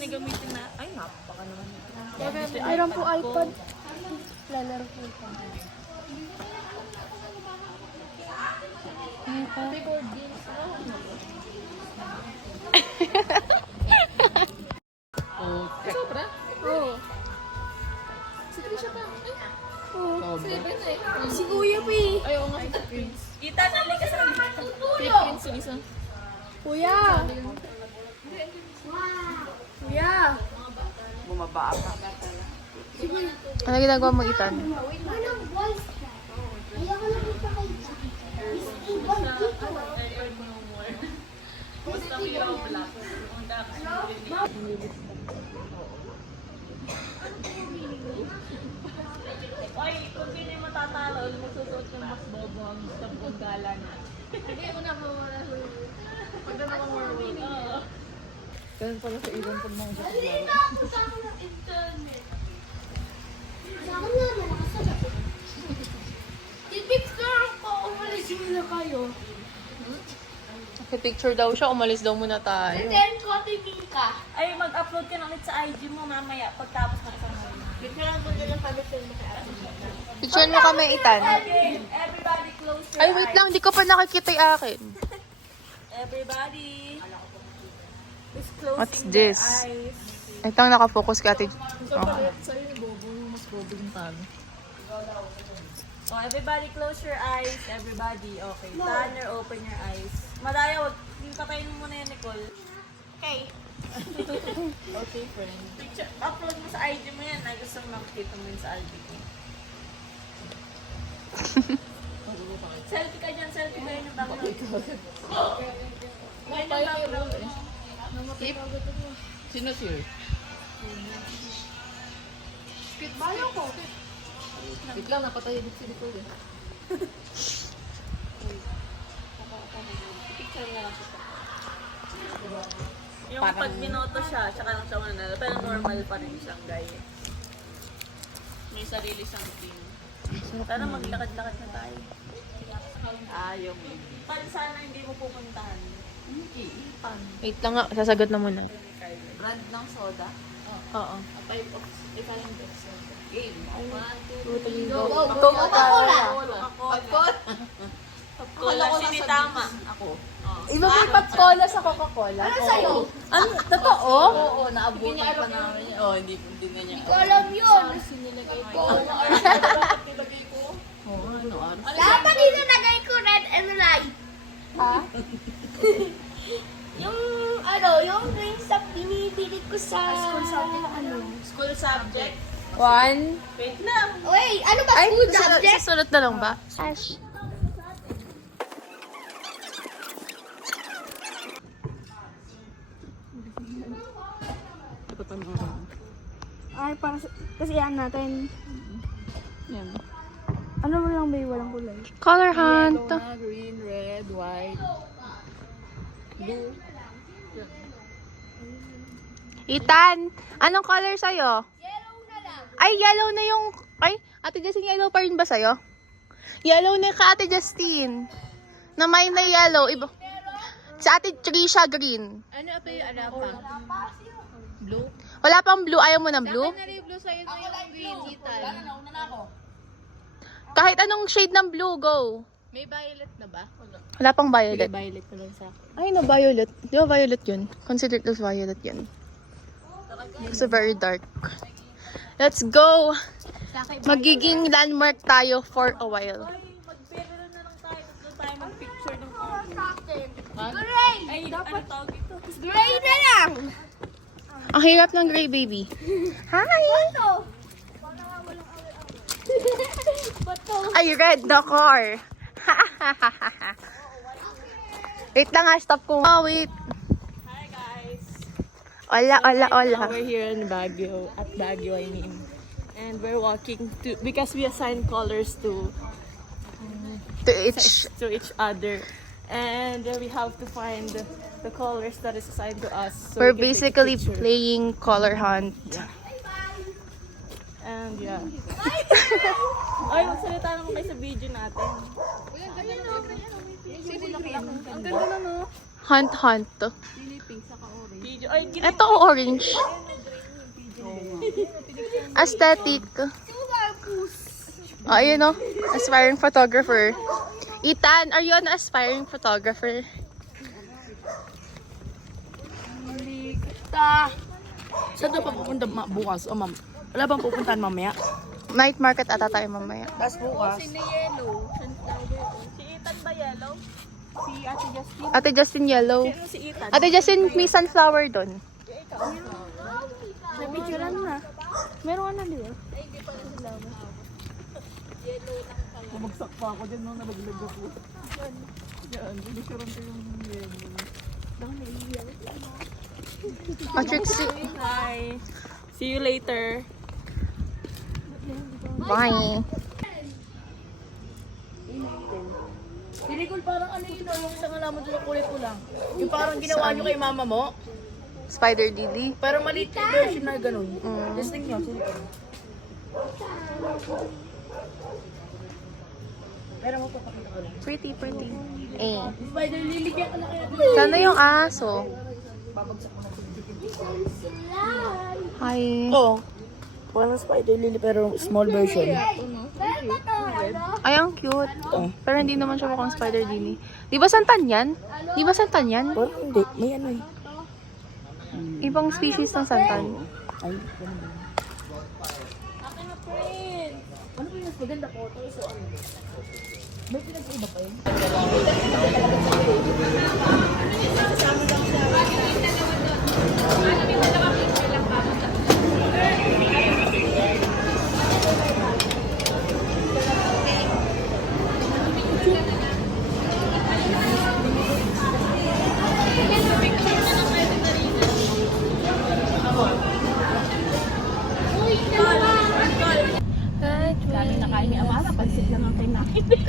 na gamitin na. Ay, napaka naman. Meron po iPad. Lalaro po ito. Board games. Sobra? Oo. Si Trisha pa. Ay, Oo. seven eh. Si Kuya pa eh. Ay, oo nga si Prince. Kita na ka sa Prince yung isa. Kuya! Kuya! Bumaba ka. Ano ginagawa mo, Ethan? Ay, kung sino yung matatalo, magsusuot ng mas bobo ang sabong gala na. Hindi, una pa wala ko. Pag na naman more work. Ganun pala sa ibang pag mga saklaro. Picture ko, umalis muna kayo. Picture daw siya, umalis daw muna tayo. Then, kotikin ka. Ay, mag-upload ka na ulit sa IG mo mamaya pagtapos ng isang huli. Picture lang po din ang pabicture mo kaya. Picture mo kami, Ethan. Okay, everybody close your Ay, wait lang, di ko pa nakikita yung akin. Everybody is closing What's this? their eyes. Ito ang nakafocus ka, Ate. Oh. Sa'yo yung bobo, yung mas bobo yung talo. Oh, everybody close your eyes. Everybody, okay. Tanner, open your eyes. Madaya, wag, yung patayin mo muna yan, Nicole. Okay. Okay, friend. Picture, upload mo sa IG mo yan. Ay, gusto mo makikita mo yun sa IG ko. Selfie ka dyan, selfie ka yun yung background. Ngayon yung background. Tip? Sino sir? Bayo ko. Wait lang, napatay yung si Nicole eh. Picture mo lang siya. Yung pag binoto siya, tsaka lang siya mananalo. Pero normal pa rin siyang guy. May sarili siyang team. Pero maglakad-lakad na tayo. Ayaw mo. Paano sana hindi mo pupuntahan? Wait lang nga, sasagot na muna. Brand ng soda? Oo. A type of, a kind of soda. Game. 1, 2, 3, Go, go. go, Coca-Cola. Pagkot? Wala sinitama. Ako. Iba ba yung Coca-Cola sa Coca-Cola? Ano sa'yo? Ano? Totoo? Oo, naabutan pa namin yun. Oo, hindi na niya. Hindi ko alam yun. Sinilagay ko. Oo, ano? Dapat dito nagay ko red and light. Ha? Yung drinks na binibili ko sa, School subject. 1. Wait lang. Wait, ano ba Ay, food subject? susunod na lang ba? Sash. Ay, kasi yan natin. Yan. Ano mo lang ba yung walang kulay? Color hunt. Yellow na, green, red, white, blue. Ethan, anong color sa'yo? Yellow na lang. Ay, yellow na yung... Ay, Ate Justine, yellow pa rin ba sa'yo? Yellow na ka, Ate Justine. Na may na yellow. Iba. Sa Ate Trisha, green. Ano pa yung Blue? Wala pang blue. Ayaw mo ng blue? blue sa'yo na yung green, Ethan. Kahit anong shade ng blue, go. May violet na ba? Wala pang violet. Violet na lang sa akin. Ay, no, violet. Di ba violet yun? Considered as violet yun. Kasi very dark. Let's go! Magiging landmark tayo for a while. Ay, mag-pero na lang tayo. Tapos doon tayo mag-picture ng photo. Gray! Ay, ano tawag ito? Gray na lang! Ang hirap ng gray, baby. Hi! Bato! Bato! Ay, red the car. Wait lang ha, stop ko. Oh, wait. Hi, guys. Hola. We're here in Baguio. At Baguio, I mean. And we're walking to, because we assign colors to each other. And we have to find the colors that is assigned to us. So We're we can take a basically picture. playing color hunt. And yeah. Ay, magsalita naman kayo sa video natin. Ang ganda na no? Hunt. Pili pink, saka orange. Ito, orange. Aesthetic. Oh, ayun o. Aspiring photographer. Ethan, are you an aspiring photographer? Saan daw pa pupunta bukas? O ma'am, wala bang pupuntahan mamaya? Night market ata tayo mamaya. Tapos bukas. Si Ethan ba yellow? Si Ate Justin? Ate Justin yellow. Sino si Ethan? Ate Justin, may sunflower doon. Napicturean na. Meron ka na dito. Bumagsak pa ako dyan nung nalaglag ako. Yan, binisuran ko yung yellow. Trixie. Hi. See you later. Bye. Hindi ko parang ano yun, yung isang alaman doon na kulay ko lang. Yung parang ginawa nyo kay mama mo, Spider Didi. pero maliit yung version na ganun. Testing nyo, silicone. Pero mo papakita ko lang. Pretty, pretty. Eh. Spider, liligyan ka na kaya. Sana yung aso. Hi. Oo. Parang spider lily pero small version. Ay, ang cute. Oh. Pero hindi naman siya mukhang Spider Didi. Di ba santan yan? Di ba santan yan? Parang hindi. May ano eh. Ibang species ng santan. Ay, ganun ba? Ano ba yung mas maganda po? So, ano? May pinag-iba pa yun? Kami na kain ni Amara, pansit lang ang kinain. Pansit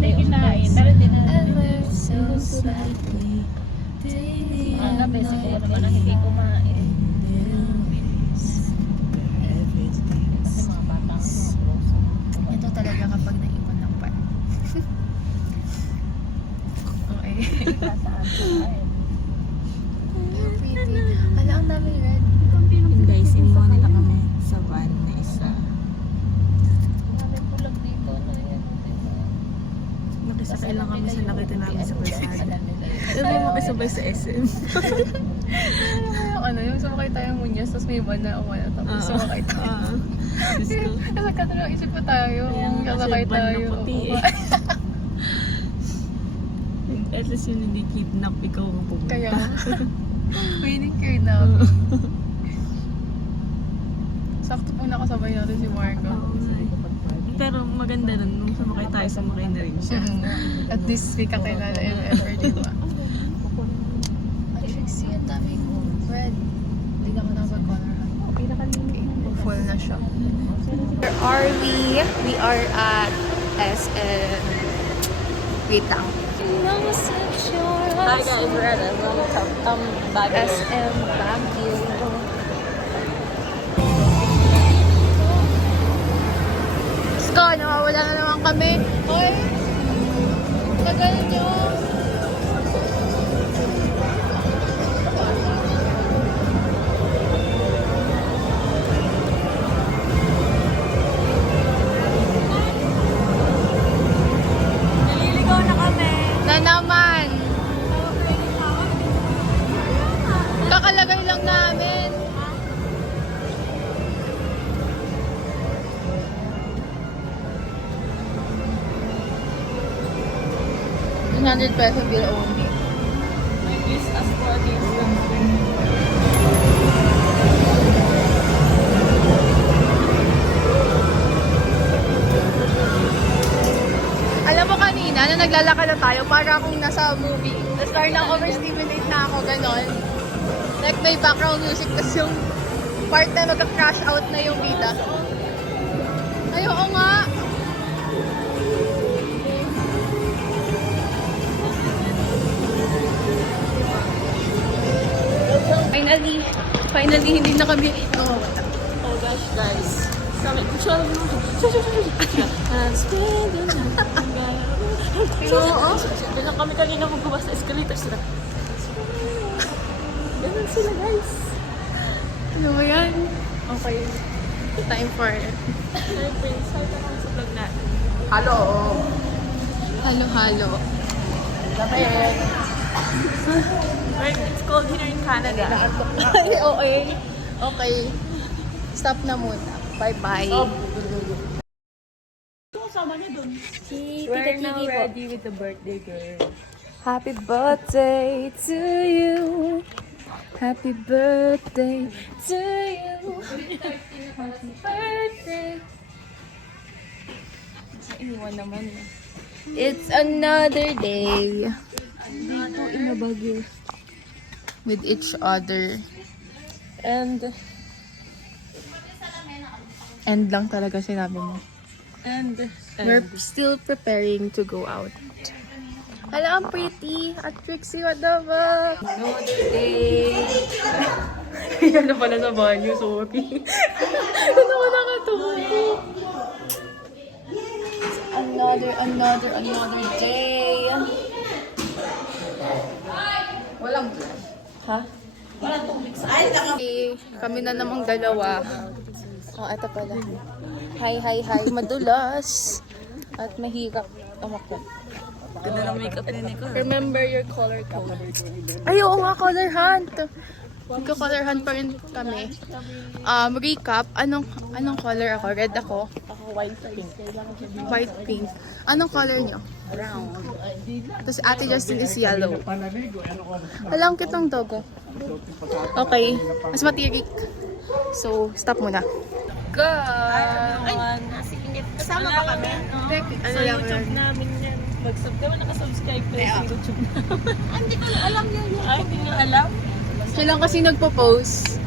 na kinain. Pero hindi na. Ang gabi, siguro naman ang hindi kumain. Kasi mga bata ang Ito talaga kapag naiwan ng pan. Okay. Pretty. Ala, ang dami red. And guys, iniwan nila kami sa van na isa. Dami pulag dito. Nakisakay lang kami sa nakita namin sa Persada. Sabi mo makisabay sa SM. Yung sumakay tayo Muñoz, tapos may van na umano, tapos sumakay tayo. Kasi katulong isip pa tayo, kasakay tayo. At least yun hindi kidnap, ikaw ang pumunta. Kaya, waiting care na. Sakto po nakasabay natin si Marco. Pero maganda rin, nung sumakay na rin siya. At least may kakilala if ever, di ba? Trixie, ang daming red. Hindi na ako nakapag-color. Okay, full na siya. Where are we? We are at SM. Wait lang. Hi guys, we're at Baguio. SM Baguio. Let's go! Nawawala na naman kami. Hoy! Tagal nyo! Naliligaw na kami. Na naman! Kakalagay lang namin. ₱100 bill only. My kiss as for this. Alam mo kanina, na naglalakad na tayo, para akong nasa movie. Tapos parang na-overstimulate na ako, ganon. Like may background music, tapos yung part na magka-crash out na yung bida. Ay, oo nga. Finally, hindi na kami. Oh gosh, guys. Sabi ko siya. Oo. Ganun kami kanina magbukas sa escalator sila. Ganun sila guys. Ano ba yan? Okay. Time for Hi friends, hi ka sa vlog natin. Halo. halo-halo. Lapit. It's cold here in Canada. Ay, okay. Okay. Stop na muna. Bye-bye. Kasama niya dun. Si Tita We're now Kiki po. ready with the birthday girl. Happy birthday to you. Happy birthday to you. Happy birthday. Iniwan naman. It's another day. Dito in a Baguio. With each other. And lang talaga sinabi mo. And We're still preparing to go out. Hello, I'm pretty. At Trixie, what the fuck? Another day. yan na pala sa banyo, sorry. Ano ko nakatulog? Another day. Walang plan. Ha? Walang tubig sa kami na namang dalawa. Oh, eto pala. Hi. Madulas. At mahirap tumakbo. Ganda ng makeup ni Nico. Remember your color code. Ay, oo nga, color hunt. Magka-color hunt pa rin kami. Recap, anong color ako? Red ako. Ako white pink. White, pink. Anong color nyo? Brown. Tapos Ate Justin is yellow. Alam kitang dogo. Okay. Mas matirik. So, stop muna. Go! Kasama pa kami? Ano Sa lang YouTube yan? namin yan. Di ba nakasubscribe kayo sa YouTube namin? Hindi ko alam yun. Ay, hindi nyo alam? Siya lang kasi nagpo-post.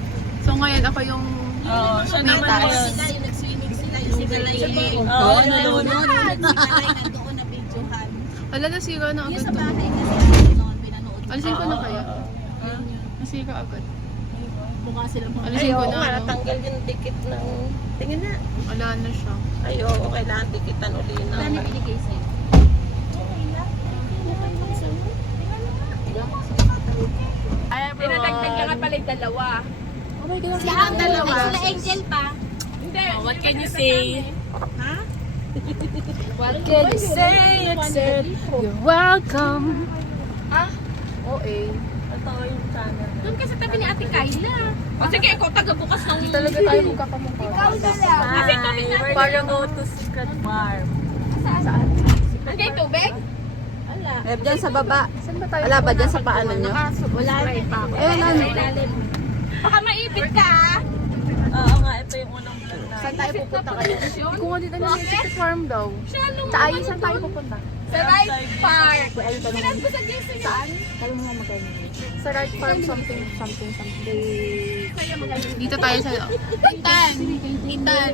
So, ngayon ako yung Oo, siya naman yun. Yung nag-swimming sila, yung si Galay. Oo, nanonood. Si Galay nandoon na videohan. wala na sira na Yung agad sa to. bahay na sila noon, pinanood. Alisin ko na kaya. Nasira agad. Mukha sila mga. Alisin ko na. ano. natanggal yung ticket ng... Tingin na. Wala na siya. Ay, oo, kailangan tikitan uli na. Dami binigay sa'yo. Pinadagdag niya nga pala yung dalawa. Oh my God. Sila ang dalawa. Sila Angel pa. What can you say? What can you say except you're welcome? Okay. Ito yung channel. Doon ka sa tabi ni Ate Kyla. O sige, ikaw taga-bukas ng... Hindi talaga tayo magkakamukha. Kasi kami na... Para go to Secret Farm. Ang kayo tubig? Diyan sa baba. Saan ba tayo? Wala ba dyan sa paano nyo? Wala rin pa ako. Eh, ano? Baka maipit ka ah. Oo nga, ito yung unang vlog na. Saan tayo pupunta kayo? Kung hindi tayo sa Secret Farm daw. Tayo, saan tayo pupunta? Sa Rice Park. Pinag ko sa GC saan? Sa Right Farm something. Dito tayo sa loob. Ethan,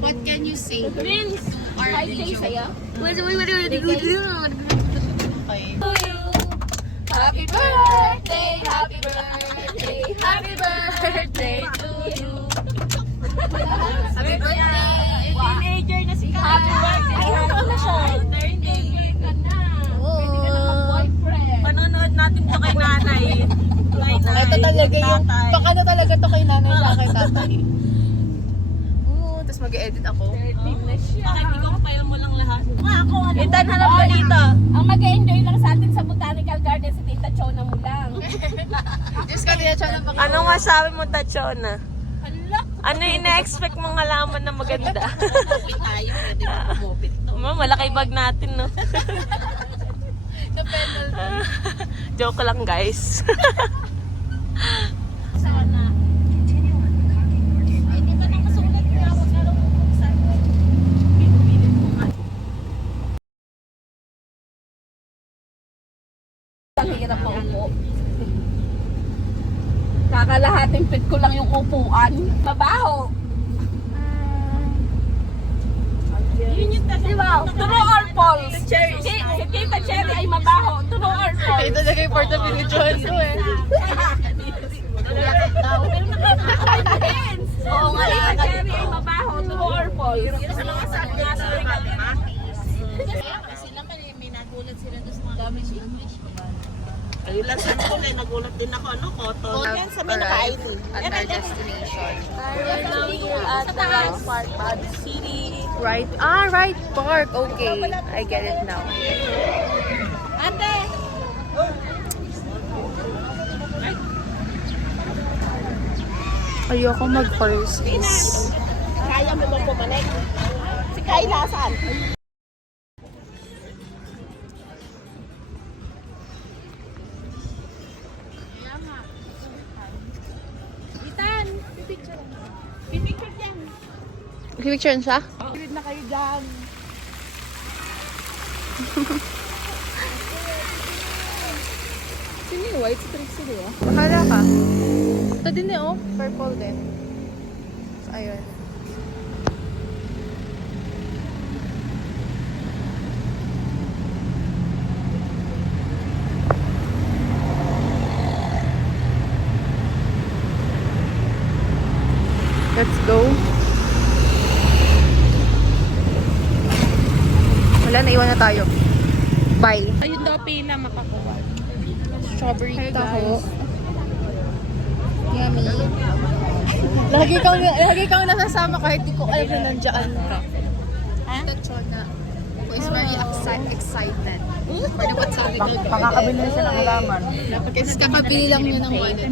what can you say? Prince. Or Hi, did Kay you? sa'yo. Okay. Happy birthday, happy birthday, happy birthday to you. Happy birthday! Teenager na si Kaya. Ay, ano na siya? Pwede ka na mag-boyfriend. Panonood natin to kay nanay. Ito talaga yung, baka na talaga to kay nanay sa kay tatay. Tapos mag-edit ako. Bakit ikaw file mo lang lahat? Itan, hanap ka dito. Ang mag-enjoy lang sa atin sa Botanical Garden si Tita Chona mo lang. Diyos ka, tinatsa na baka. Anong masabi mo, Tachona? Ano yung ina-expect mong halaman na maganda? Mopit tayo, pwede ba mopit to? Malaki bag natin, no? Joke lang, guys. Sana. Ay, di ba nakasulat nga ako na lang bubuksan? Pinupilit mo nga. Ang hirap maupo. Kakalahating pit ko lang yung upuan. Mabaho. Yun yung diba? True or false? Si Tita Cherry ay mabaho. True or false? Ito talaga yung portability ko eh. Oo nga, Tita Cherry ay mabaho. True or false? Ano nga sabi nga sa Ayun lang sa kulay, nagulat din ako, ano, cotton. Yan sa may naka-ID. At our destination. We're now here at the Rice Park, Baguio City. Right park. Okay, I get it now. Ate! Ayoko mag-horses. Kaya mo ba bumalik? Si Kayla saan? Picture siya? Pilit na kayo dyan. Sino yung white? Si Trixie, di ba? Bahala ka. Ito din eh, oh. Purple din. So, ayun. Let's go. Wala, naiwan na tayo. Bye. Ayun daw pila makakuha. Strawberry taho. Yummy. Lagi kang nasasama kahit di ko alam na nandiyan ka. Tachona who is very excited for the what's happening with Pakakabili siya ng halaman. Kasi kakabili lang niya ng wallet.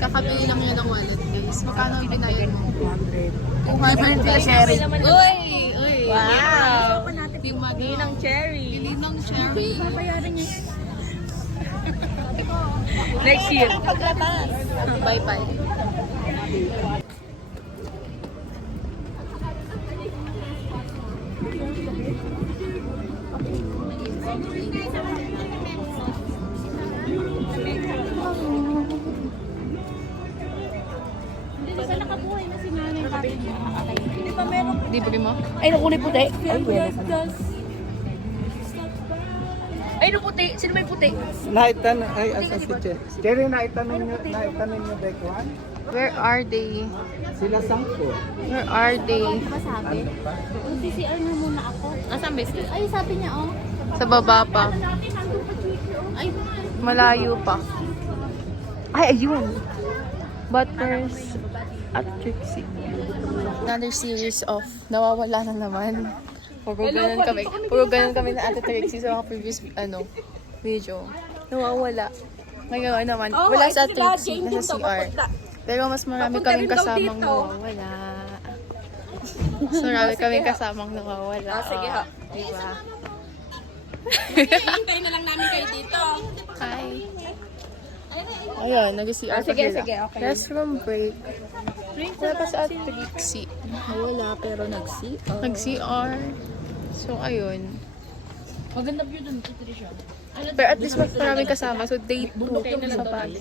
Kakabili lang niya ng wallet, guys. Magkano ang binayad mo? 200 plus. Uy! Wow! Hindi ng cherry. Hindi ng cherry. Next year. Bye-bye. Libre mo? Ay, nakulay puti. Ay, no puti. Sino may puti? Naitan ay asa si Cherry. Cherry naitanin niyo Bekwan. Where are they? Sila sangko. Where are they? CCR na muna ako. Asan business? Ay, sabi niya, oh. Sa baba pa. Ay, Malayo pa. Ay, ayun. Butters at Trixie. Another series of nawawala na naman. Puro ganun kami na Ate Trixie sa mga previous video. Nawawala. Ngayon naman, wala sa Trixie, nasa CR. Pero mas marami kaming kasamang nawawala. Mas marami kaming kasamang nawawala. Sige ha. Diba? hintayin na lang namin kayo dito. Hi. Ayun, nag-CR pa sila. sige, okay. Restroom break. Wala pa sa Trixie. Wala, pero nag-CR. Nag-CR. So, ayun. Maganda view dun, Patricia. Pero at least mas maraming kasama. So, day 2 sa Baguio.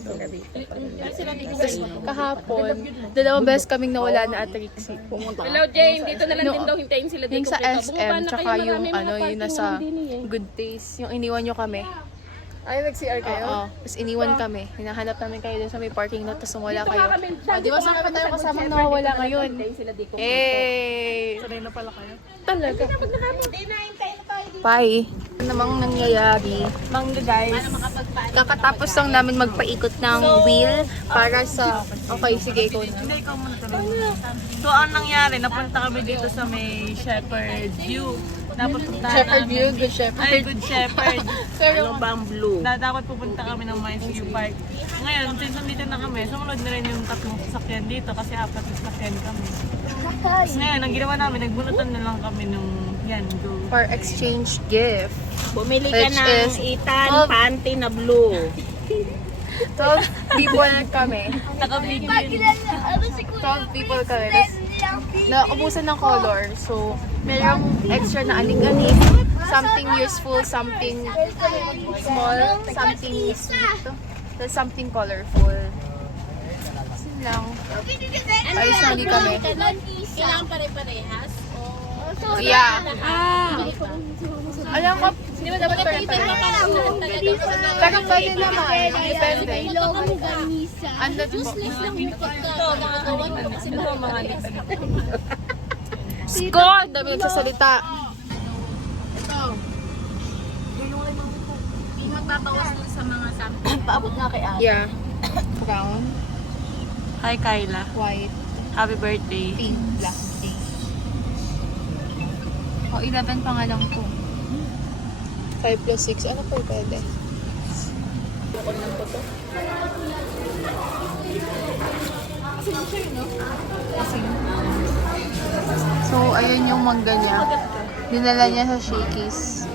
Tapos, kahapon, 2 beses kaming nawala na at Trixie. Hello, Jane. Dito na lang din daw hintayin sila Yung dito. sa SM, tsaka yung yung nasa Good Taste. Yung iniwan nyo kami. Ay, nag-CR kayo? Oo. Tapos iniwan kami. Hinahanap namin kayo dun sa may parking lot. Tapos wala kayo. Di ba saan pa tayo kasamang nawawala ngayon? Hey! Sanay na pala kayo? Talaga. Bye. Ano namang nangyayari? Mangga guys. Kakatapos lang namin magpaikot ng wheel para sa... Okay, sige, ikaw na. Hindi, ikaw muna talaga. So, ang nangyari, napunta kami dito sa may Shepherd View. Dapat puntahan Shepherd namin. View, Good Shepherd. Ay, Good Shepherd. Pero, Ano ba ang blue? Dapat pupunta kami ng Mines View Park. Ngayon, since nandito na kami, sumunod na rin yung 3 sasakyan dito kasi 4 sasakyan kami. Tapos ngayon, ang ginawa namin, nagbunutan na lang kami nung yan, go. for exchange gift. Bumili ka Which ng is itan, 12 panty na blue. 12 people kami. Naka-video yun. 12 people kami. Tapos, naubusan ng color. So, merong extra na anik-anik. Something useful, something small, something sweet. Tapos something colorful. Kasi lang. Ayos na di kami. Kailangan pare-parehas? Yeah. Alam ko, di ba dapat pare-pare? Pero pwede naman. Depende. Ano po? Ito, mga lips. Scott! Dami nagsasalita. magbabawas dun sa mga sample. Paabot nga kay Ate. Yeah. Brown, Hi, Kyla. white, Happy birthday. pink, black. Oh, 11 pa nga lang po. 5 plus 6. Ano po pwede? So, ayun yung mangga niya. Dinala niya sa Shakey's.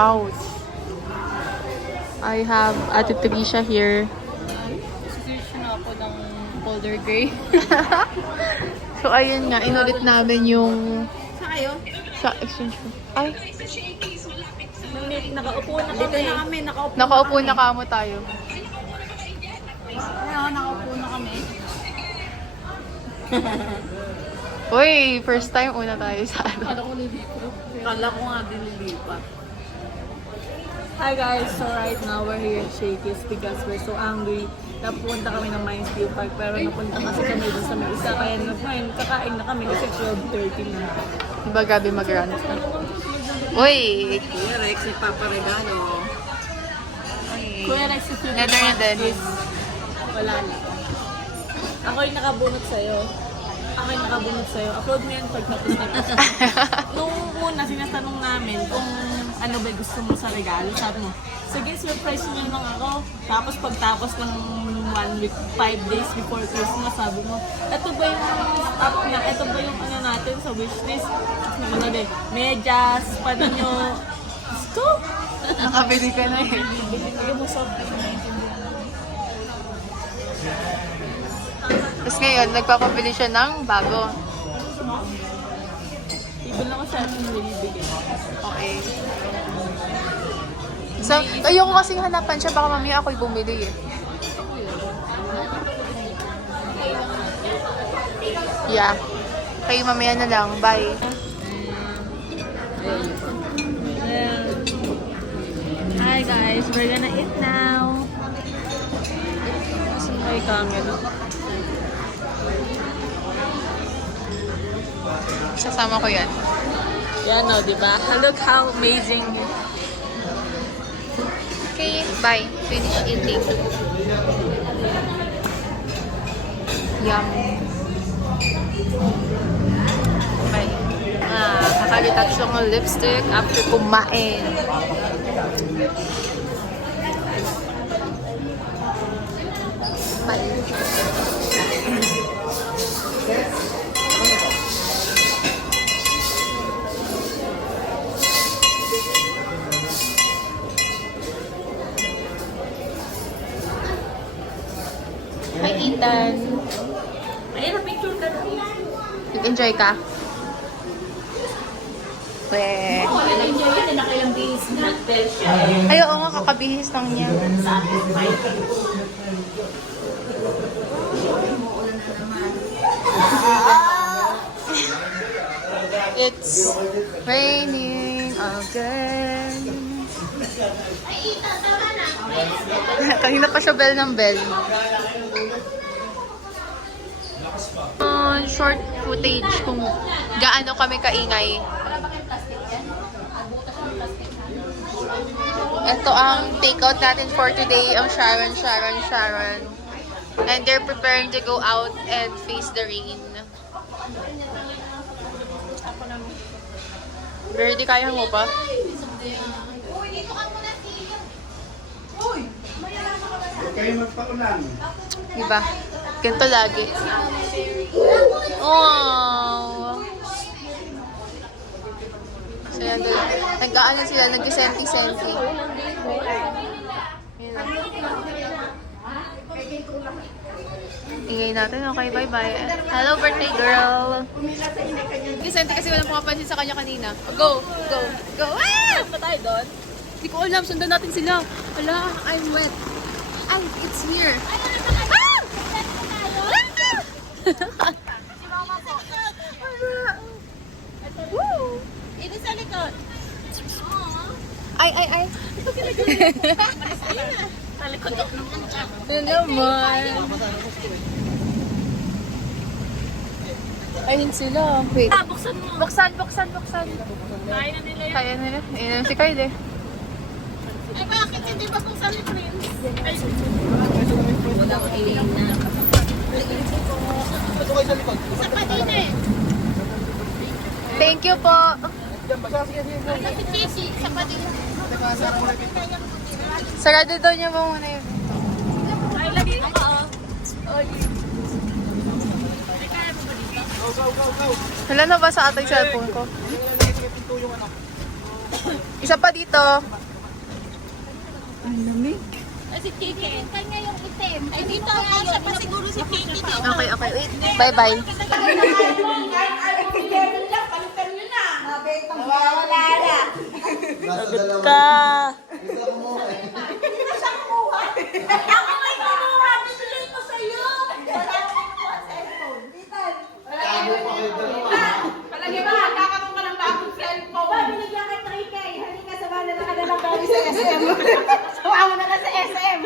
Ouch. I have Ate Trisha here. Search na ako ng folder gray. So, ayun nga. Inulit namin yung... Sa kayo? Sa exchange mo. Ay, Nakaupo na Dito na kami, nakaupo. nakaupo na kamo tayo. Ayun, nakaupo na kami. Uy, first time una tayo sa ano. Kala ko nga dinilipat. Hi guys, so right now we're here at Shakey's because we're so angry. Napunta kami ng Minesview Park pero napunta kasi kami dun sa may isa. Kaya ngayon kakain na kami kasi 12:30 na. Diba gabi mag-run? Uy! Kuya Rex, nagpaparegalo. Kuya Rex, if you Leather na din. wala na. Ako yung nakabunot sa'yo. Ako yung nakabunot sa'yo. Upload mo yan pag tapos na kasi. Nung una, sinatanong namin kung ano ba gusto mo sa regalo. Sabi mo, sige, surprise niyo lang ako. Tapos pagtapos ng 1 week, 5 days before Christmas, sabi mo, ito ba yung stop na, ito ba yung ano natin sa wishlist? Tapos nakalagay, medyas, paano nyo, gusto? Nakabili ka na eh. Bigyan mo soft drink. Tapos ngayon, nagpapabili siya ng bago. Ibig lang ko sa akin nilibigay. Okay. So, ayoko kasing hanapan siya. Baka mamaya ako'y bumili eh. Yeah. Okay, mamaya na lang. Bye. Hi guys, we're gonna eat now. Hi camera. Sasama ko yan. Yan o, diba? Look how amazing. Okay, bye. Finish eating. Yum. Bye. Kakalitats yung lipstick after kumain. Bye. Hi, Ethan. Ayun, picture ka na. Nag-enjoy ka? Weh. Enjoy yan, nakailang days na test siya. Ay, oo nga, kakabihis lang niya. It's raining again. Kanina pa siya bell ng bell. Short footage kung gaano kami kaingay. Ito ang takeout natin for today, ang Sharon. And they're preparing to go out and face the rain. Ready, kaya mo pa? Kayo magpaulan. Diba? Ganito lagi. Oh. So yan, nag-aano sila, nag-senti-senti. Ingay natin. Okay, bye-bye. Hello, birthday girl. Nag-senti kasi walang pumapansin sa kanya kanina. Go! Go! Go! Ah! Pa tayo doon? Hindi ko alam. Sundan natin sila. Ala, I'm wet. Ay, it's here. Ah! Woo! Ito sa likod. Ay. Talikod ako naman. Ito naman. Ayun sila. Wait. Buksan mo. Buksan. Kaya na nila yun. Kaya nila. Ayun si Kyle eh. Eh bakit hindi ba kung saan ni Prince? Ay, isa pa din eh. Thank you po. Si Chichi, isa pa din. Sarado daw niya mo muna yun. Ay, lagi ako. Wala na ba sa ating cellphone ko? Isa pa dito. Ay, si Chicken. Kanya yung itim. Ay, dito ako. Siya pa siguro si Kiki dito. Okay, okay. Wait. Bye-bye. Ka! Ako may kumuha. Bibigay ko sa'yo. Wala akong kuha sa cellphone. Palagi ba? Kakaroon ka ng bagong cellphone. Ba, binigyan ka ng Kay. Halika, sama na lang ka na lang kami sa SM. Sama mo na lang sa SM.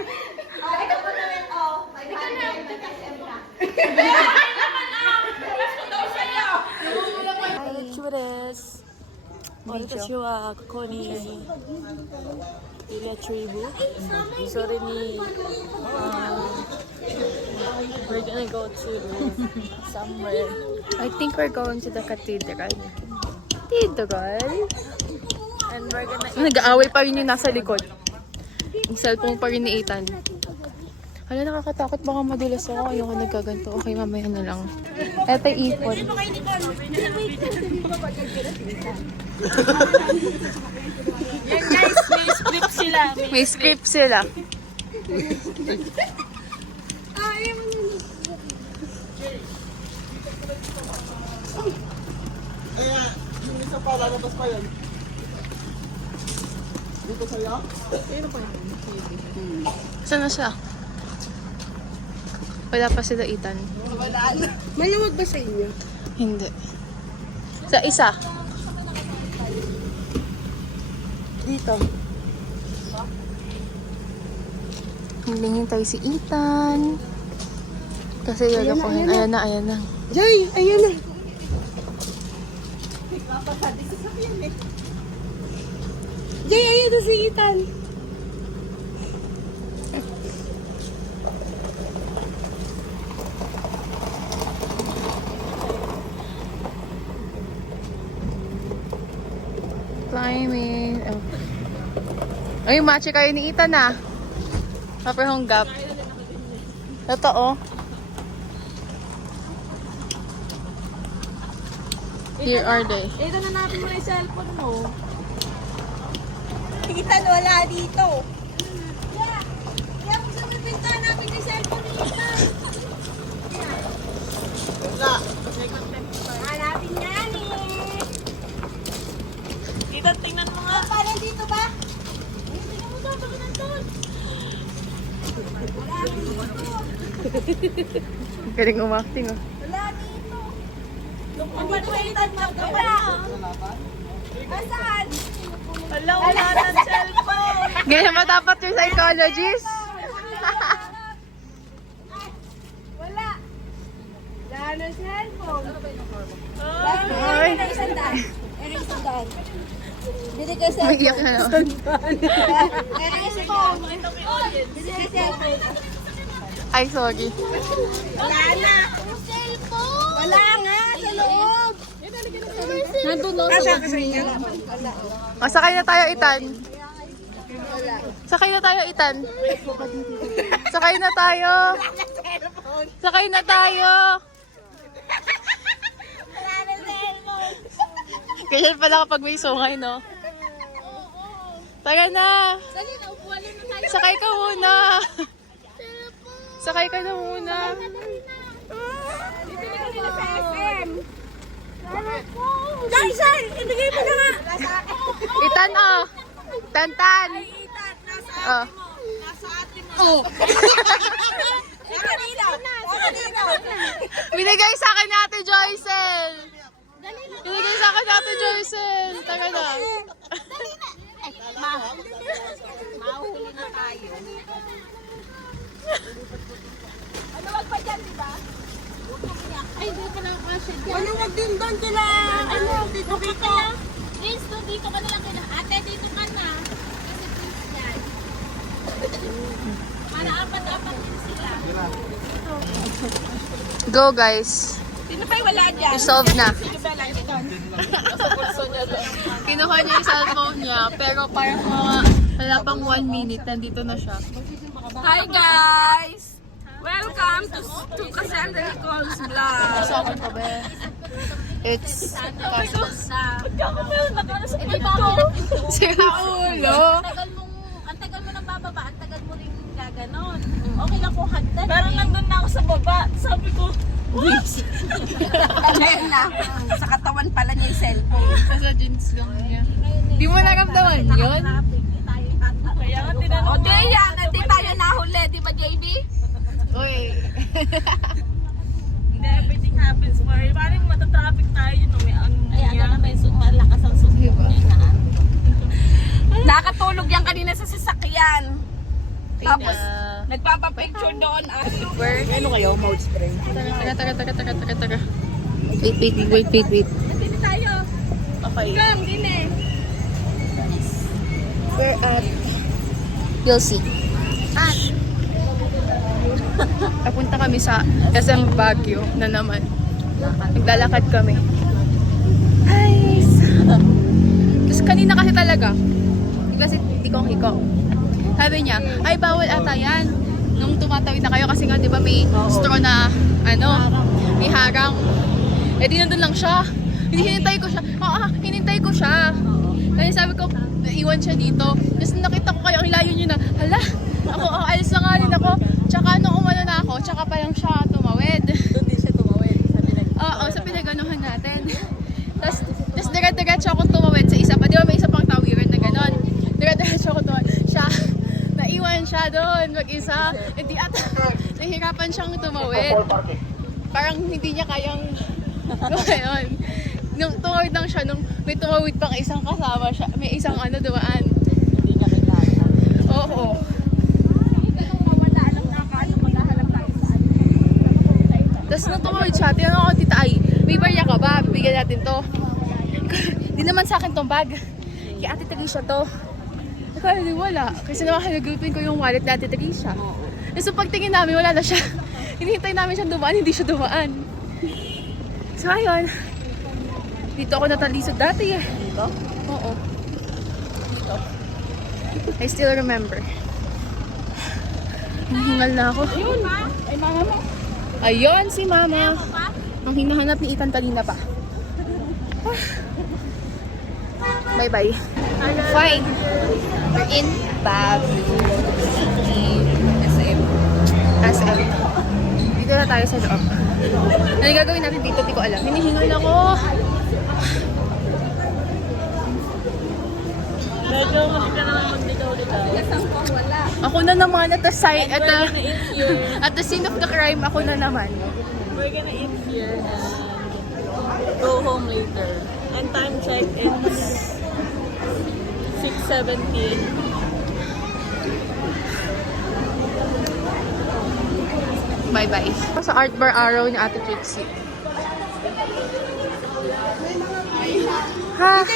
Ito po na rin, oh. 500 na SM ka. Ay, naman ah! Gusto daw sa'yo. We're gonna go to somewhere. I think we're going to the cathedral. Cathedral? And we're gonna Nag-aaway pa rin yung nasa likod. Yung cellphone pa rin ni Ethan. Hala, nakakatakot. Baka madulas ako. Ayoko nagkaganto. Okay, mamaya na lang. Eto yung ipon. Yan guys, may script sila. May script sila. Kaya, yung isa pa, lalabas pa yan. Dito sa'yo? Saan na siya? Wala pa sila, Ethan. Maluwag ba sa inyo? Hindi. Sa isa. Dito. Hilingin tayo si Ethan. Kasi lolokohin. Ayan na, ayan na. Jay, ayun na. Jay, ayun na si Ethan. Climbing. Oh. Ay, match kayo ni Ethan ah. Upper home gap. Totoo. Here are they. Ito na natin mo yung cellphone mo. Ethan, wala dito. Yeah. Kaya kung saan nabinta namin yung cellphone ni Ethan. Wala. Hanapin yan eh. Ethan, tingnan mo nga. Parang dito ba? Ay, tingnan mo doon, pag nandun. Wala dito. Galing umacting oh. Wala dito. Kung ba naman Ethan, wala. Nasaan? Wala, wala ng cellphone. Ganyan ba dapat yung psychologist? Wala. Wala na cellphone. Ay. Meron isang daan. Meron isang daan. Bili ka cellphone. Mag-iyak na naman. Meron isang phone. Bili ka cellphone. Ay, sorry. Wala na. Cellphone. Wala nga sa loob. Nandun no, Asa ka sa inyo? O, sakay na tayo, Ethan. Sakay na tayo, Ethan. Sakay na tayo. Sakay na tayo. Wala na cellphone. Ganyan pala kapag may sungay, no? Tara na. Dali na, upuan na tayo. Sakay ka muna. Sakay ka na muna. Bibili ka nila sa SM. Dyson! Ibigay mo na nga! Nasa akin. Ethan, oh. Tantan. Oh. Nasa atin mo. Kanina! Kanina! Binigay sa akin ni Ate Joycel. Binigay sa akin ni Ate Joycel. Tara na. Dali na! Ay, mahuli na tayo. Ano wag pa dyan, diba? Ay, di pa lang kasi dyan. Ano wag din doon kila? Ano, dito kita? Prince, dito ka na lang kila. Ate, dito ka na. Kasi Prince yan. Go guys. Sino pa'y wala dyan? Resolve na. Sige ba lang dito? Kinuha niya yung cellphone niya, pero parang wala pang 1 minute, nandito na siya. Hi guys! Welcome to Cassandra Nicole's vlog. Sa akin pa ba? It's Cosmos. Hindi ba ako? Sira ulo. Ang tagal mo nang bababa, ang tagal mo rin gaganon. Okay lang kung hagdan. Pero nandun na ako sa baba. Sabi ko, Ayan na. Sa katawan pala niya yung cellphone. Nasa jeans lang niya. Di mo naramdaman yun? Kaya nga tinanong. O Deya, hindi tayo nahuli. Di ba JB? Uy. Hindi, everything happens for her. Parang matatraffic tayo yun. May ano Ayan niya. na may malakas ang susunod Diba? niya na. Nakatulog yan kanina sa sasakyan. Tapos, nagpapapicture doon. Ano kayo? Mouth spray. Taga. Wait. Hindi tayo. Okay. Lang, din eh. We're at... You'll see. Napunta kami sa SM Baguio na naman. Naglalakad kami. Guys! Tapos kanina kasi talaga, bigla si Tikong-Hikong. Sabi niya, ay bawal ata yan. Nung tumatawid na kayo kasi nga di ba may straw na may harang. Eh di nandun lang siya. Hinintay ko siya. Hinintay ko siya. Kaya sabi ko, naiwan siya dito. Tapos nakita ko kayo, ang layo niyo na, hala, ako, alis na nga rin ako. Tsaka nung umano na ako, tsaka pa lang siya tumawid. Doon din siya tumawid. Oo, sa pinaganuhan natin. Tapos diretso akong tumawid sa isa pa. Di ba may isa pang tawiran na gano'n? Diretso akong tumawid. Siya, naiwan siya doon, mag-isa. Hindi ata, nahihirapan siyang tumawid. Parang hindi niya kayang gawin. Nung tumawid lang siya, nung may tumawid pang isang kasama siya, may isang dumaan. Hindi niya kailangan. Oo. Tapos nung tumawid siya, tinanong ako, Tita Ay, may barya ka ba? Bibigyan natin to. Di naman sa akin tong bag. Kay Ate Trisha to. Akala di wala. Kasi naman hanagupin ko yung wallet ni Ate Trisha. So pagtingin namin, wala na siya. Hinihintay namin siya dumaan, hindi siya dumaan. So ayun. Dito ako natalisod dati eh. Dito? Oo. Dito. I still remember. Nahingal na ako. Ayun, ay mama mo. Ayun si Mama. Ang hinahanap ni Ethan kanina pa. Bye-bye. Fine. We're in Baguio City. SM. Dito na tayo sa loob. Ano yung gagawin natin dito? Di ko alam. Hinihingal na ako. Medyo mali ka naman maglitaw-litaw. Ako na naman at the scene of the crime. Ako na naman. We're gonna eat here and go home later. And time check, it's 6:17. Bye-bye. Sa Art Bar Araw ni Ate Trixie. Ha?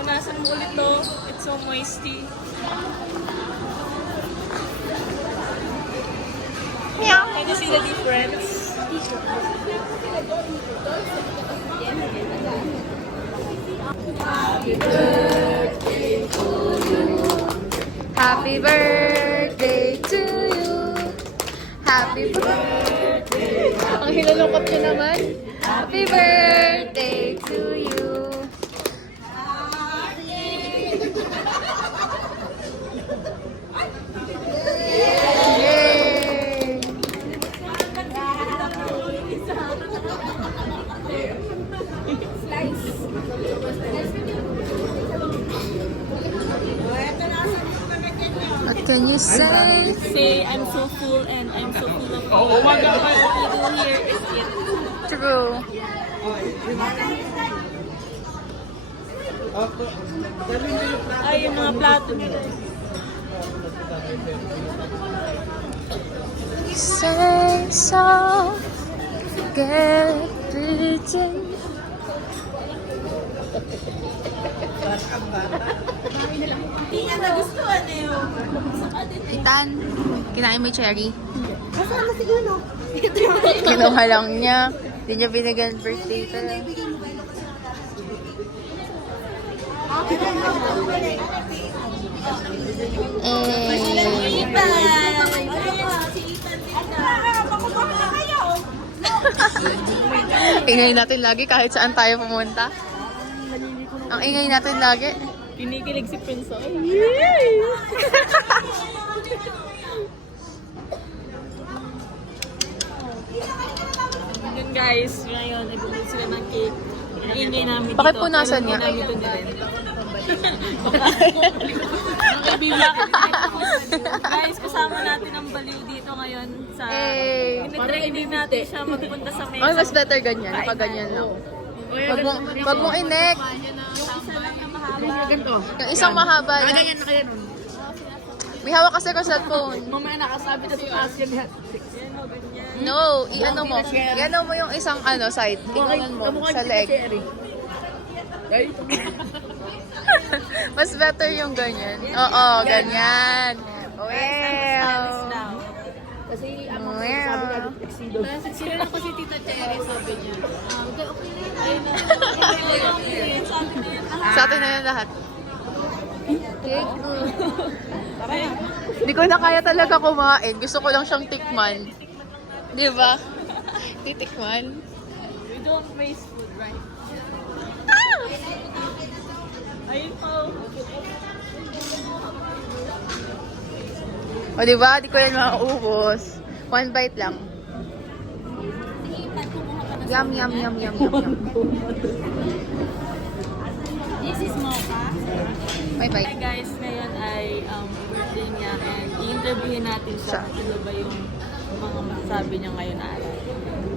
Punasan mo ulit to. It's so moisty. Meow. Can you see the difference? Happy birthday to you. Happy birthday. Ang hinalungkot niya naman. Happy birthday to you. Yay! What can you say? Say, I'm so full and I'm so full of oh my God. What we do here is eat. True. Ay, yung mga plato nila. Say so, get pretend. Hindi niya nagustuhan eh. Ethan, kinain mo yung cherry? Kasama si Uno. Kinuha lang niya. Hindi niya binigyan birthday pa. Ingay natin lagi kahit saan tayo pumunta. Ang ingay natin lagi. Kinikilig si Prince. Yun guys, ngayon, nag-ulit sila ng cake. Ang ingay namin dito. Bakit punasan niya? Pero hindi namin ito nilenta. Ang kaibigan. Guys, kasama natin ang baliw dito ngayon sa... Hey! Pinatraining natin siya magpunta sa mesa. Ay, mas better ganyan. Nakaganyan lang. Wag mong inek. Yung isang mahaba yan. Ganyan na kayo nun. May hawak kasi ko cellphone. Mamaya nakasabi na sa taas yan. No, i-ano mo. I-ano mo yung isang side. Tingnan mo sa leg. Mas better yung ganyan. Oo, ganyan. Well. Kasi ang mga Well. sabi nga dito, exido. Sino lang ko si Tita Cherry, sabi niya. Sa atin na yan lahat. Hindi ko na kaya talaga kumain. Gusto ko lang siyang tikman. Di ba? Titikman. We don't waste food, right? Ayun po. O di ba? Di ko yan mauubos. One bite lang. Yum, yum, yum, yum, yum, yum. This is Mocha. Bye-bye. Hi guys, ngayon ay birthday niya and i-interviewin natin siya kung ano ba yung mga masasabi niya ngayon araw.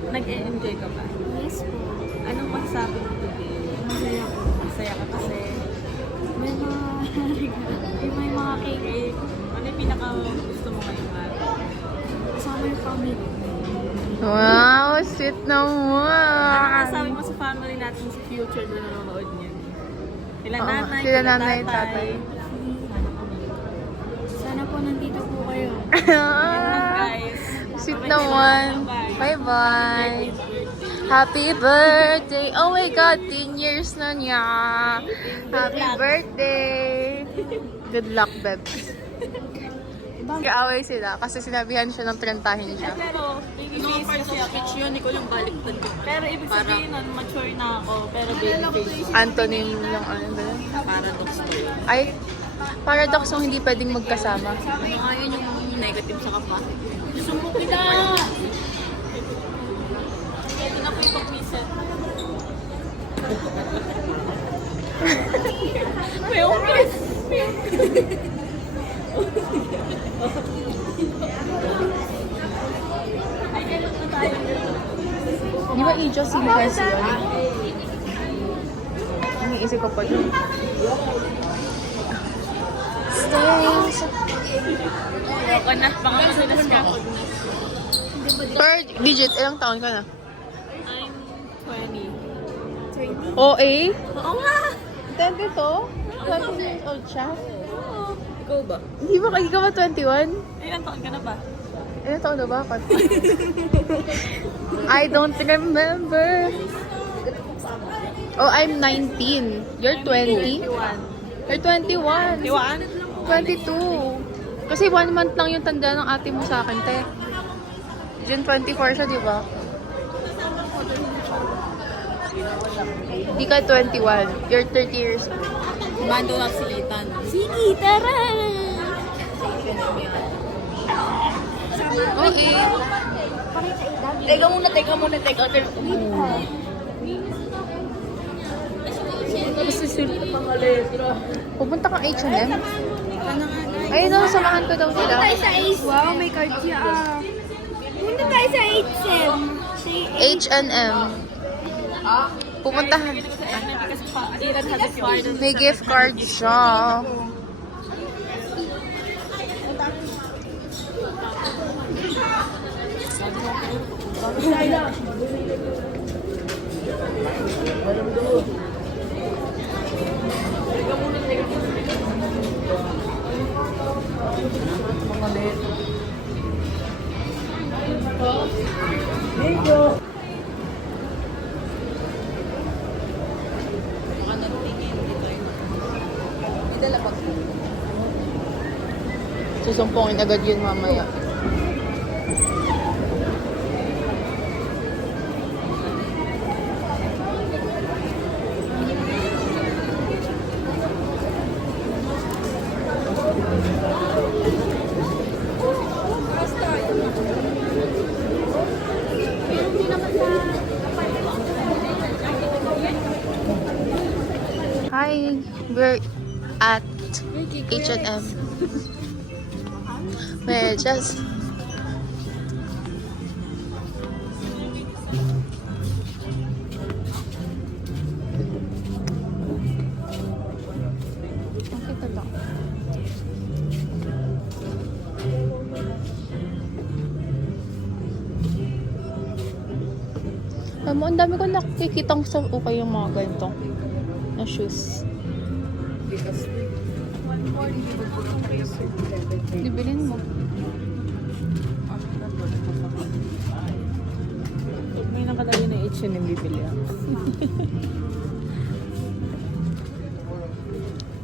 Nag-enjoy ka ba? Yes po. Anong masasabi mo today? Masaya po. Masaya ka kasi May mga cake. ano yung pinaka gusto mo ngayong araw? Kasama yung family. Wow, sweet Ano naman. masasabi mo sa family natin sa future na nanonood niya? Sila Oo, nanay, sila nanay, tatay. Sana po nandito po kayo. Guys, Sweet bye-bye naman. na. Bye-bye. Happy birthday! Oh my God, 10 years na niya. Happy birthday! Good luck, Beb. Nag-aaway sila kasi sinabihan siya ng trentahin siya. Pero, baby face kasi ako. Yun, hindi ko yung baliktad ko. Pero ibig sabihin nun, mature na ako. Pero baby face. Antonym yung ano ba? Paradox ko yun. Ay, paradox yung hindi pwedeng magkasama. Ano nga yun yung negative sa positive? Sumbok kita! Pwede na po ipag-visit. May umpis! Ay, kailan na tayo? Di ba i-just si Messi yun? Iniisip ko pa yun. Coconut pa nga kasi na Per digit, ilang taon ka na? I'm 20. OA? Oo nga! 10 to? 20 years old siya? Ikaw ba? Hindi ba ka ba 21? Ilang taon ka na ba? Ilang taon na ba ako? I don't remember. Oh, I'm 19. You're 20? 21. You're 21. 22. Kasi 1 month lang yung tanda ng ate mo sa akin, te. June 24 siya, di ba? Di ka 21. You're 30 years old. Mando lang si Leighton. Sige, tara! Oh, eh. Teka muna. Tapos susulit pa mga letra. Pupunta kang H&M? Ayun na, samahan ko daw sila. Sa Ace. Wow, may card siya. Punta tayo sa H&M. H&M. Pupuntahan. Kasi Iran has a father. May gift card siya. Baka nagtingin, hindi tayo. May dala pa po. Susumpongin agad yun mamaya. Hi, we're at H&M. We're just okay ka lang. Alam mo, ang dami ko nakikita sa ukay yung mga ganito na shoes. Libilin mo. May nakalagay na H&M bibili ako.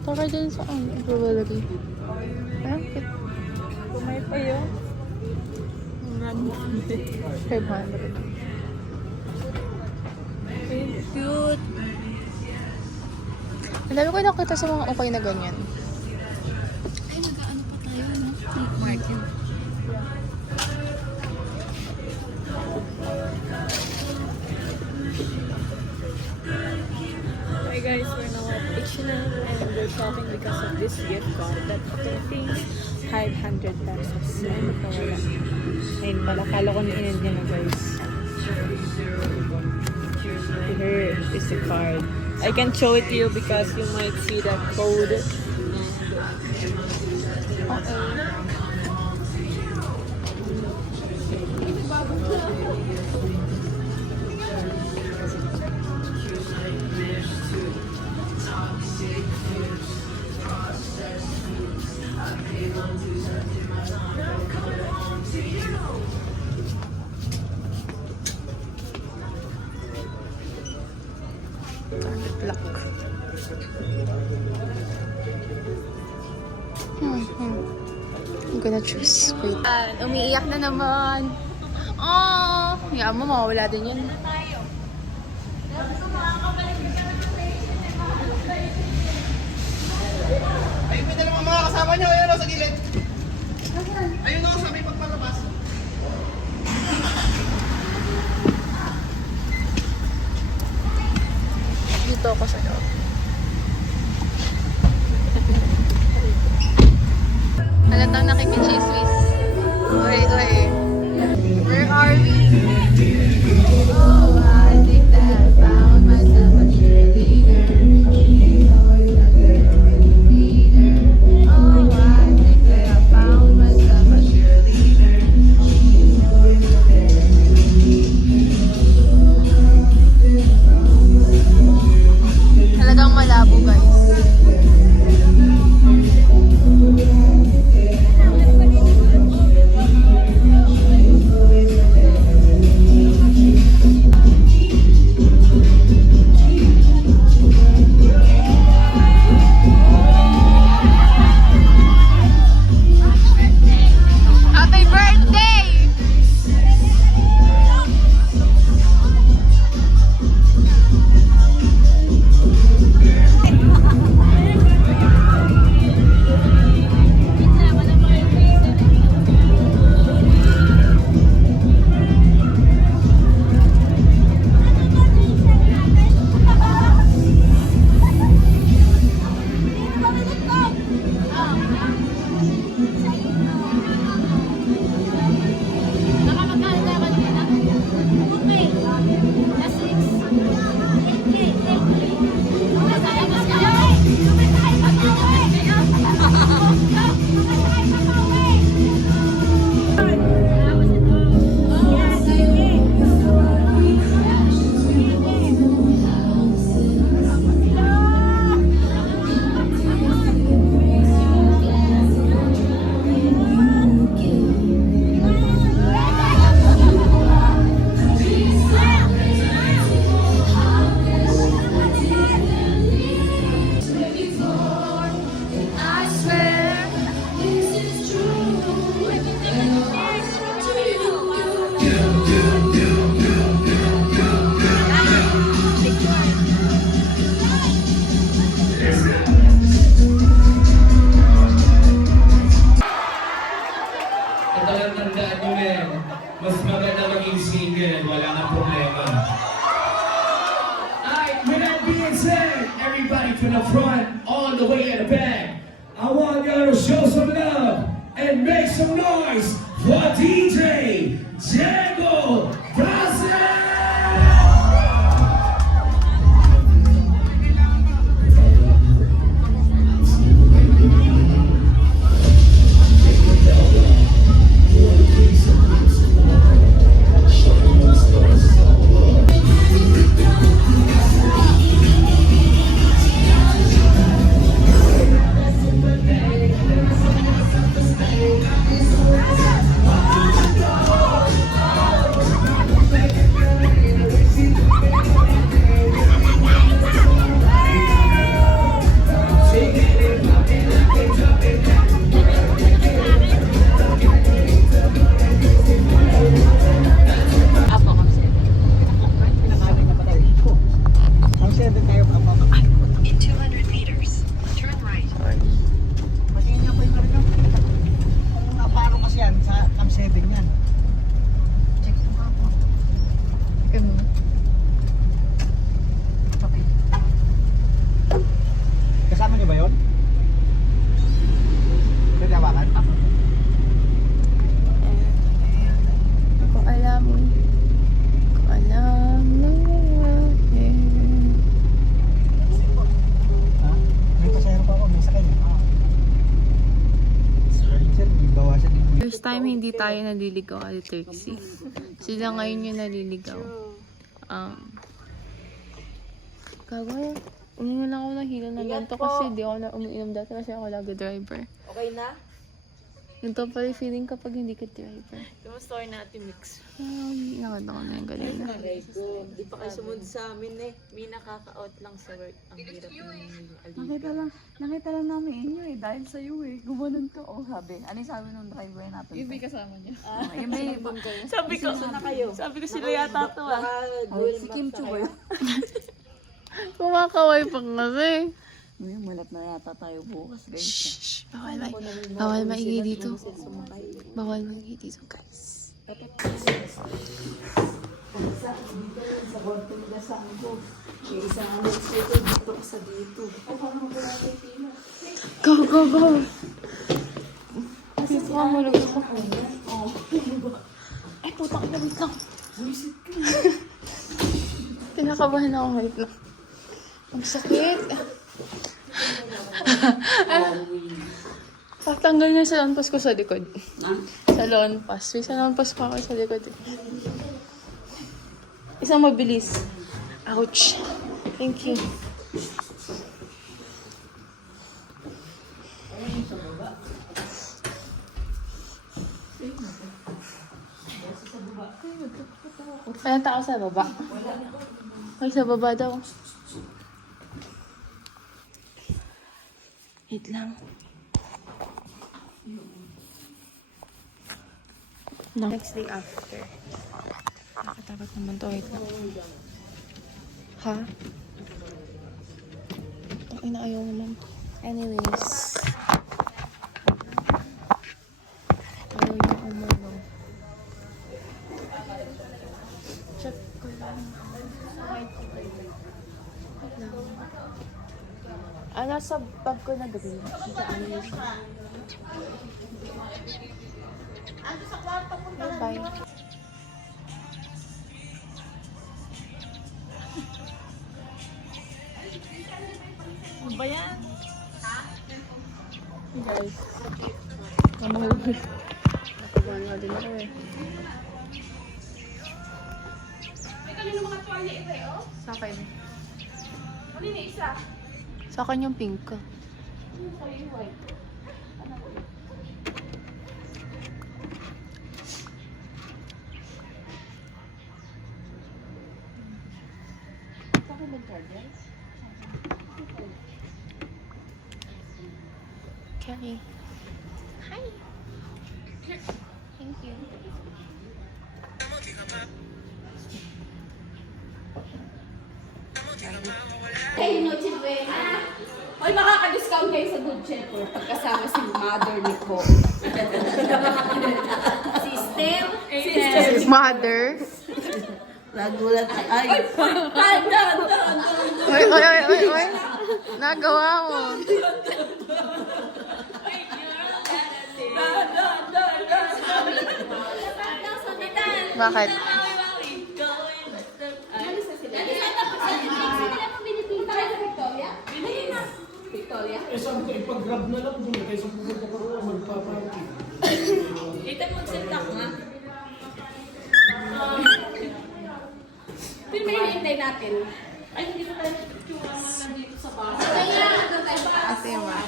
Tara dyan sa jewelry. Parang cute. Kumay pa yun. 500. Cute. Ang dami ko nakita sa mga ukay na ganyan. Ay, nag-ano pa tayo, no? Martin. Hi guys, we're now at H&M and we're shopping because of this gift card that contains 500 pesos. Ayun, wala. Ayun pala, kala ko na-end niya na guys. Here is the card. I can show it to you because you might see that code. Black. I'm gonna choose. Wait. Umiiyak na naman. Oh, yeah, mo mawawala din yun. Ayun, may dalawang mga kasama niyo. Ayun o, sa gilid. Ayun o, sa may pagpalabas. Dito ako sa loob. Halatang nakikichismis. Uy, uy. Where are we? Oh, I think that I found myself a cheerleader. Oh, I think that I found myself a cheerleader. Talagang malabo, guys. tandaan nyo men, mas maganda maging single, wala kang problema. Alright, with that being said, everybody from the front, all the way in the back, I want y'all to show some love and make some noise for DJ Diego Brazil! Naparong kasi yan sa Camp 7 yan. Kasama niyo ba yun? Pwede hawakan? Kung alam mo. Kung alam mo. Ha? May pasayro pa ako, may sakay niya. Sir, may bawasan din. First time hindi tayo naliligaw at Trixie. Sila ngayon yung naliligaw. Gagawin. Uminom lang ako ng hilo na ganito kasi di ako na umiinom dati kasi ako lagi driver. Okay na? Ganito pala yung feeling kapag hindi ka driver. Yung story natin mix. Ay, nakita ko na yung galing na. Aray ko, di pa kayo sumunod sa amin eh. May nakaka-out lang sa work. Ang hirap ng alita. Nakita lang namin inyo eh, dahil sa'yo eh. Gumanon ka. Oh, sabi. Ano yung sabi nung driver natin? Yung may kasama niya. Yung may Sabi ko, sabi ko sila yata to ah. si Kim Chu ba yun? Kumakaway pa kasi. Ngayon, mulat na yata tayo bukas, guys. Shh, bawal maingay dito. Bawal maingay dito, guys. Sa konti nila sa ko. May isang alis dito, dito ka sa dito. Ay, parang wala tayo pila. Go, go, go! Dito ka mo, ako. Ay, puta ka na, wait lang. Kinakabahan ako, wait lang. Ang sakit. Tatanggal na sa lawnpass ko sa likod. Sa lawnpass. May sa lawnpass pa ako sa likod. Isang mabilis. Ouch. Thank you. Walang tao sa baba. Ay, sa baba daw. Wait lang. Next day after. Nakakatakot naman to. Wait lang. Ha? Ay, na ayaw naman. Anyways. Ayaw niya umulong. Check ko lang. Wait lang. Nasa bag ko na gabi. Ano yun siya? Bye. Ano ba yan? Guys. Namahuli. Nakabahan nga din ako eh. Sa akin. Ano yung isa? Sa akin yung pink ka. Carrie. Hi. Thank you. Hey, no, Chibuena. Hoy, makaka-discount kayo sa Good Shepherd pagkasama si mother ni Ko. Si Mother. Nagulat si Ay. Oy. Nagawa mo. Bakit? Victoria? Eh, sabi ko, ipag-grab na lang doon. Kaysa pupunta ka rin, magpaparty. Kita mo mag-set-up nga. Pero may hinihintay natin. Ay, hindi pa tayo nandito sa bahay. Kaya, doon tayo ba? Ate yung ma.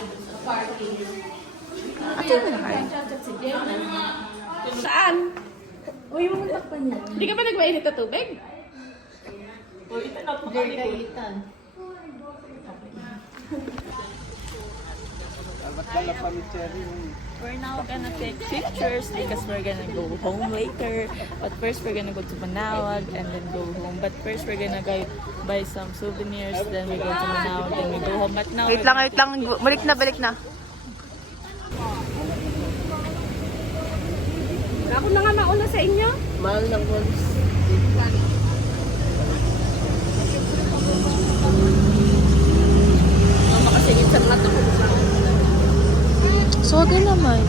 Parking. Ate yung ma. Saan? Uy, mo pa niya. Hindi ka ba nagmainit na tubig? O, ito napakalikod. We're now gonna take pictures because we're gonna go home later. But first we're gonna go to Manawag and then go home. But first we're gonna go buy some souvenirs. Then we go to Manawag, then we go home. But now Wait lang. Balik na. Ako na nga mauna sa inyo. Mahal ng bolis. Makasingit sa mga tukog sa akin. Soda naman.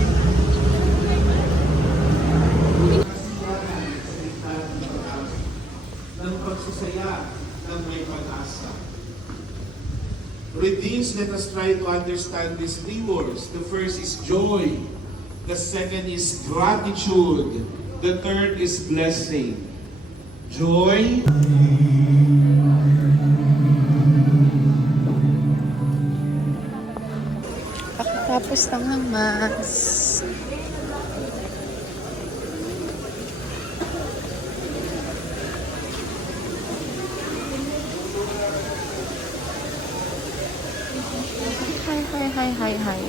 ng pagsasaya ng may pag-asa. With these, let us try to understand these three words. The first is joy. The second is gratitude. The third is blessing. Joy. Tapos lang ng mass. Hi.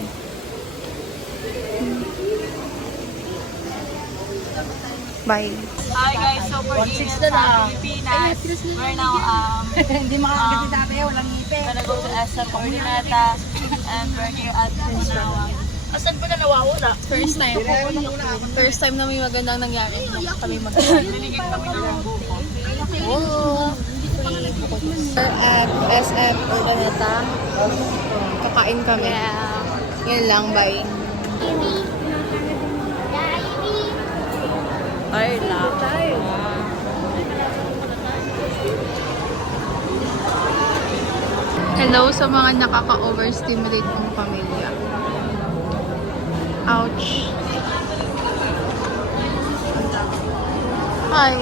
Bye. Hi guys, so we're in Pilipinas. We're now Hindi makakagati sa akin, walang ngipin. gonna go to SM Ordinata and we're here at Manawag. Asan pa na nawawala? First time na may magandang nangyari. Kami magandang. Binigyan kami ng buko. At SM Urbaneta. Kakain kami. Yan lang, bye. Ay, tayo. Hello sa mga nakaka-overstimulate kong pamilya. Ouch. Hi.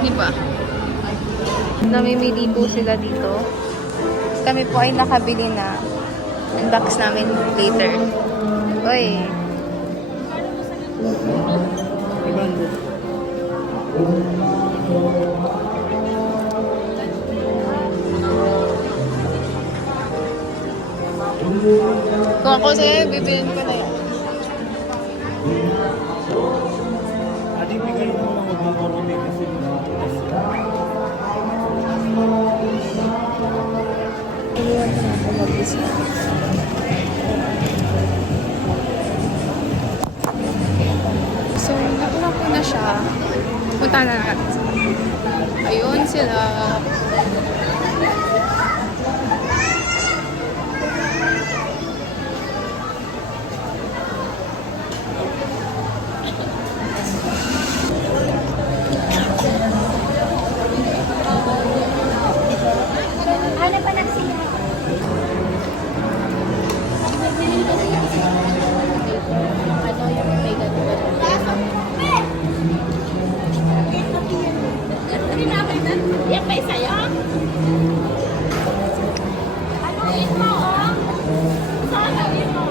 Di ba? Namimili po sila dito. Kami po ay nakabili na. Unbox namin later. Uy. Kung ako sa'yo, bibilin ko na yan. Ating bigay mo lang mag-economy kasi So, nakuha ko na siya. Punta na natin. Ayun sila. Ano pa nagsila? Ano yung may ganun? Yan ba sa'yo? Ano ito? Saan ito?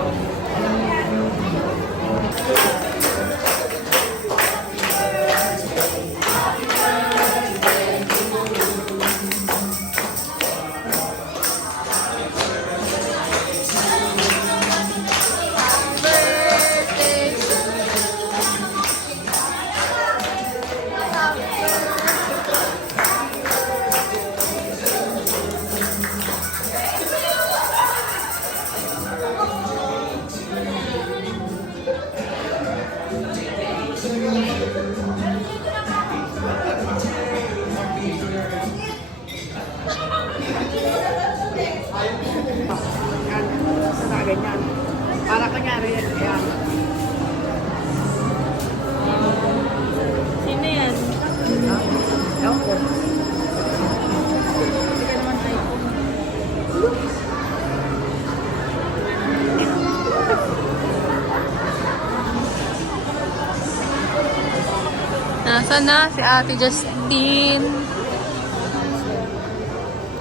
Sana si Ate Justine.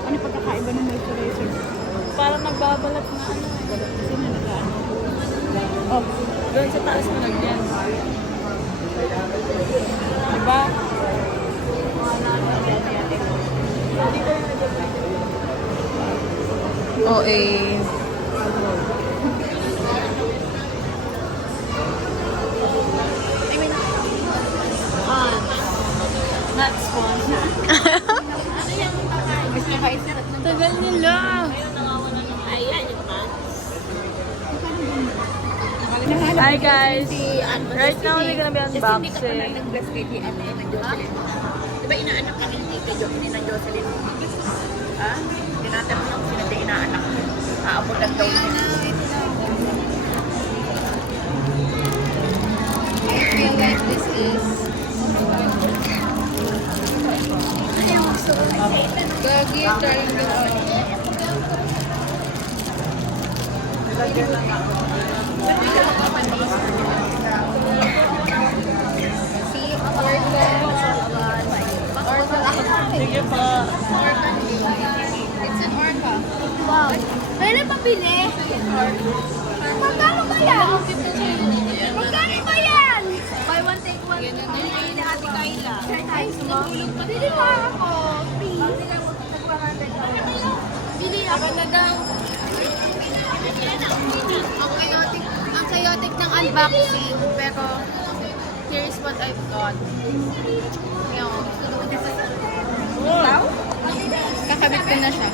Ano pagkakaiba ng moisturizer? Parang nagbabalat na ano. Kasi na nag-ano. Oh, doon sa taas mo nagyan. Diba? O eh. Not sponsored. Tagal nila. Hi guys. Right now we're gonna be unboxing. Nag-bless kay Jocelyn. Diba inaanak kami ni Jocelyn? Ha? Tinatanong lang sila na inaanak. Aabot ang daw niya. I feel like this is Gagi, triangle. See, Orca. Sige pa. It's an Orca. Wow. Kailan pabili? Magkano ba yan? Magkano ba yan? Buy one, take one. Ay, na Ate Kayla. Ay, nagulog pa. Bili pa ako. Please. Bili ako na daw. Ang chaotic ng unboxing, pero here's what I've got. Yung, kakabit ko na siya.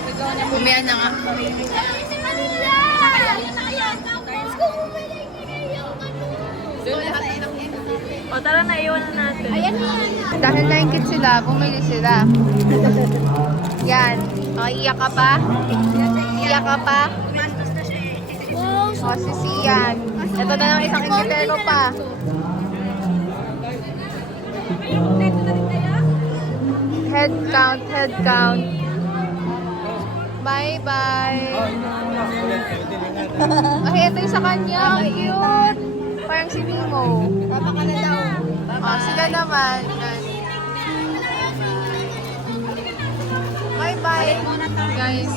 Bumiyan na nga. O tara na, iwan na natin. Ayan yan. Dahil naingkit sila, bumili sila. Yan. O, iyak ka pa? Iyak ka pa? O, si Sian. Ito na lang isang ingkitero pa. Head count, head count. Bye-bye. Ay, ito yung sa kanya. Ang cute. Parang si Mimo. Papa ka na daw. O, sila naman. Bye-bye. Guys.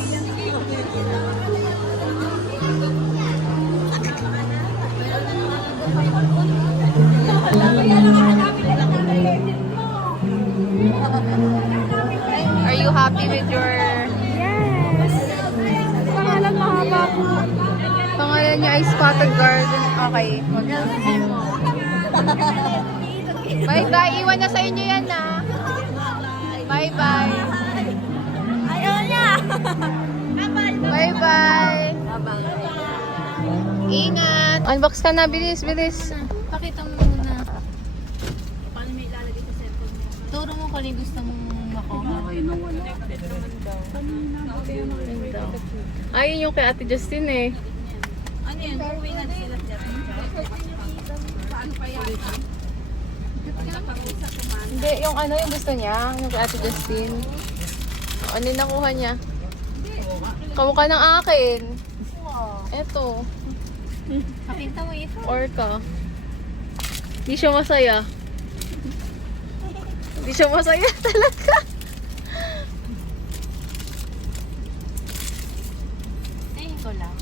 Are you happy with your... Yes. Pangalan mahaba po. Pangalan niya ay Spotted Garden. Okay. Bye-bye. Iwan na sa inyo yan na. Bye-bye. Ayaw niya. Bye-bye. Ingat. Unbox ka na. Bilis, bilis. Pakita mo muna. Paano may ilalagay sa cellphone mo? Turo mo kung gusto mong makuha. Ayun yung kay Ate Justine eh. Ano yan? Uwi na sila dyan. Paano pa yan? Hindi, yung ano yung gusto niya. Yung kay Ate Justine. Ano yung nakuha niya? Kamukha ng akin. Eto. Kapinta mo ito. Orca. Hindi siya masaya. Hindi siya masaya talaga. Tingin ko lang.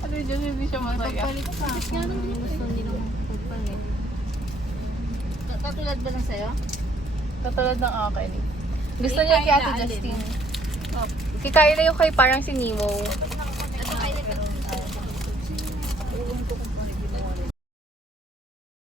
Ano yun? Hindi siya masaya. Pagpalit ka. Gusto hindi naman pagpalit. Katulad ba lang sa'yo? Katulad ng akin. Gusto niya kay Ate Justine. Kay Kyla yung kay parang si Nemo.